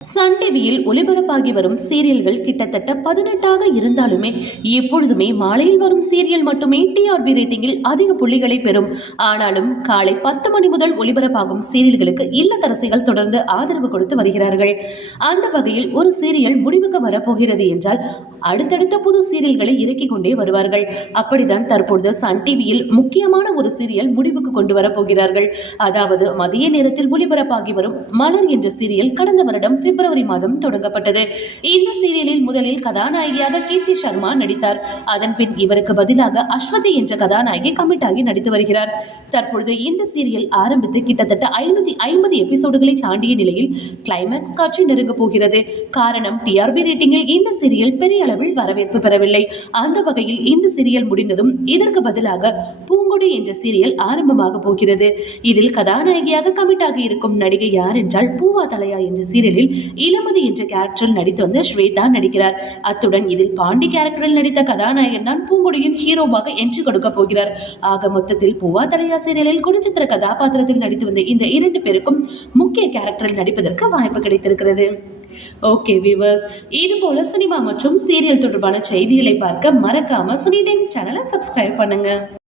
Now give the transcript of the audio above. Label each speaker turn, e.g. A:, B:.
A: Sun டிவியில் ஒளிபரப்பாகி வரும் சீரியல்கள் கிட்டத்தட்ட பதினெட்டாக இருந்தாலுமே எப்பொழுதுமே மாலையில் வரும் சீரியல் மட்டுமே டிஆர்பி ரேட்டிங்கில் அதிக புள்ளிகளை பெறும். ஆனாலும் காலை பத்து மணி முதல் ஒளிபரப்பாகும் சீரியல்களுக்கு இல்லத்தரசிகள் தொடர்ந்து ஆதரவு கொடுத்து வருகிறார்கள். அந்த வகையில் ஒரு சீரியல் முடிவுக்கு வரப்போகிறது என்றால் அடுத்தடுத்த புது சீரியல்களை இறக்கிக் கொண்டே வருவார்கள். அப்படிதான் தற்பொழுது சன் டிவியில் முக்கியமான ஒரு சீரியல் முடிவுக்கு கொண்டு வரப்போகிறார்கள். அதாவது மதிய நேரத்தில் ஒளிபரப்பாகி வரும் மலர் என்ற சீரியல் கடந்த வருடம் பிப்ரவரி மாதம் தொடங்கப்பட்டது. இந்த சீரியலில் முதலில் கதாநாயகியாக கீர்த்தி சர்மா நடித்தார். அதன் பின் இவருக்கு பதிலாக அஸ்வதி என்ற கதாநாயகி கமிட் ஆகி நடித்து வருகிறார். தற்பொழுது இந்த சீரியல் ஆரம்பித்து கிட்டத்தட்ட ஐநூத்தி ஐம்பது எபிசோடுகளை தாண்டிய நிலையில் கிளைமேக்ஸ் காட்சி நெருங்கப் போகிறது. காரணம் டிஆர்பி ரேட்டிங்கில் இந்த சீரியல் பெரிய அளவில் வரவேற்பு பெறவில்லை. அந்த வகையில் இந்த சீரியல் முடிந்ததும் இதற்கு பதிலாக பூங்குடி என்ற சீரியல் ஆரம்பமாக போகிறது. இதில் கதாநாயகியாக கமிட் ஆகி இருக்கும் நடிகை யார் என்றால் பூவா தலையா என்ற சீரியலில் இளமதி என்ற கேரக்டரில் நடித்து வந்த ஸ்வேதா நடிக்கிறார். அத்துடன் இதில் பாண்டி கேரக்டரில் நடித்த கதாநாயகன் தான் பூங்கொடியின் ஹீரோவாக என்ட்ரி கொடுக்க போகிறார். ஆக மொத்தத்தில் பூவா தலையா சீரியலில் குணச்சித்திர கதாபாத்திரத்தில் நடித்து வந்த இந்த இரண்டு பேருக்கும் முக்கிய கேரக்டரில் நடிப்பதற்கு வாய்ப்பு கிடைத்திருக்கிறது. ஓகே வியூவர்ஸ் இது போல சினிமா மற்றும் சீரியல் தொடர்பான செய்திகளை பார்க்க மறக்காம சினி டைம்ஸ் சேனலை சப்ஸ்கிரைப் பண்ணுங்க.